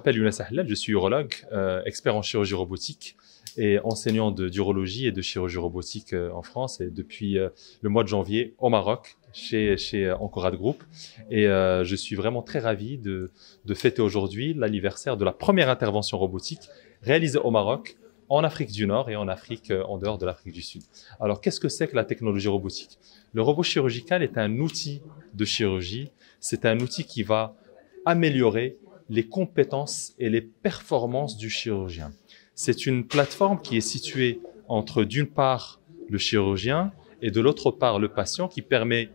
m'appelle Younes Ahlal, je suis urologue, expert en chirurgie robotique et enseignant d'urologie et de chirurgie robotique en France et depuis le mois de janvier au Maroc chez Ancorad Group. Et je suis vraiment très ravi de fêter aujourd'hui l'anniversaire de la première intervention robotique réalisée au Maroc, en Afrique du Nord et en Afrique, en dehors de l'Afrique du Sud. Alors, qu'est-ce que c'est que la technologie robotique? Le robot chirurgical est un outil de chirurgie. C'est un outil qui va améliorer les compétences et les performances du chirurgien. C'est une plateforme qui est située entre, d'une part, le chirurgien et de l'autre part, le patient, qui permet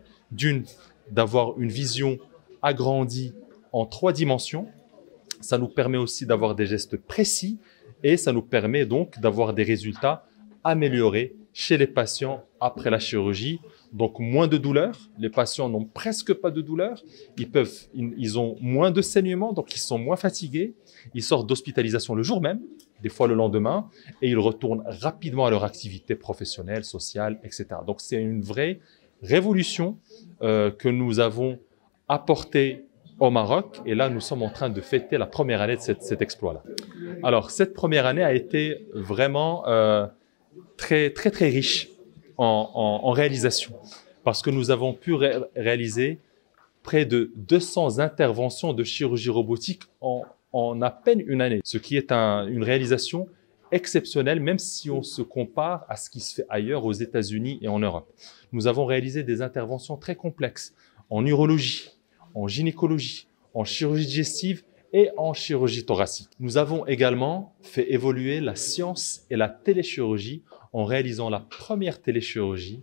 d'avoir une vision agrandie en 3 dimensions. Ça nous permet aussi d'avoir des gestes précis et ça nous permet donc d'avoir des résultats améliorés chez les patients après la chirurgie. Donc moins de douleur, les patients n'ont presque pas de douleur, ils ont moins de saignements, donc ils sont moins fatigués, ils sortent d'hospitalisation le jour même, des fois le lendemain, et ils retournent rapidement à leur activité professionnelle, sociale, etc. Donc c'est une vraie révolution que nous avons apportée au Maroc, et là nous sommes en train de fêter la première année de cet exploit-là. Alors cette première année a été vraiment très riche en réalisation, parce que nous avons pu réaliser près de 200 interventions de chirurgie robotique en à peine une année, ce qui est une réalisation exceptionnelle, même si on se compare à ce qui se fait ailleurs aux États-Unis et en Europe. Nous avons réalisé des interventions très complexes en urologie, en gynécologie, en chirurgie digestive et en chirurgie thoracique. Nous avons également fait évoluer la science et la téléchirurgie en réalisant la première téléchirurgie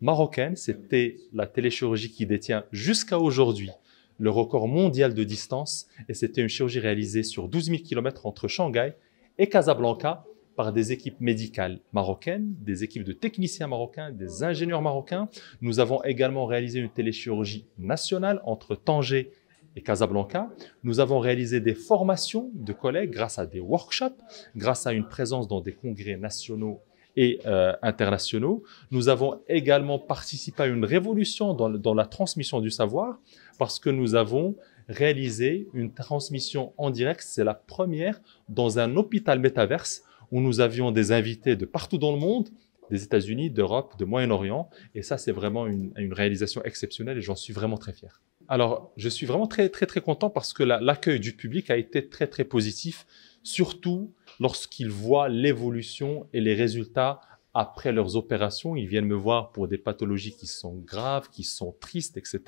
marocaine. C'était la téléchirurgie qui détient jusqu'à aujourd'hui le record mondial de distance, et c'était une chirurgie réalisée sur 12 000 km entre Shanghai et Casablanca par des équipes médicales marocaines, des équipes de techniciens marocains, des ingénieurs marocains. Nous avons également réalisé une téléchirurgie nationale entre Tanger et Casablanca. Nous avons réalisé des formations de collègues grâce à des workshops, grâce à une présence dans des congrès nationaux et internationaux. Nous avons également participé à une révolution dans la transmission du savoir, parce que nous avons réalisé une transmission en direct. C'est la première dans un hôpital métaverse où nous avions des invités de partout dans le monde, des États-Unis, d'Europe, de Moyen-Orient. Et ça, c'est vraiment une réalisation exceptionnelle et j'en suis vraiment très fier. Alors, je suis vraiment très content parce que l'accueil du public a été très positif, surtout lorsqu'ils voient l'évolution et les résultats après leurs opérations. Ils viennent me voir pour des pathologies qui sont graves, qui sont tristes, etc.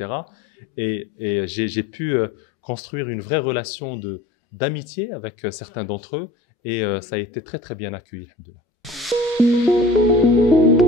Et j'ai pu construire une vraie relation d'amitié avec certains d'entre eux et ça a été très bien accueilli. Alhamdoulilah.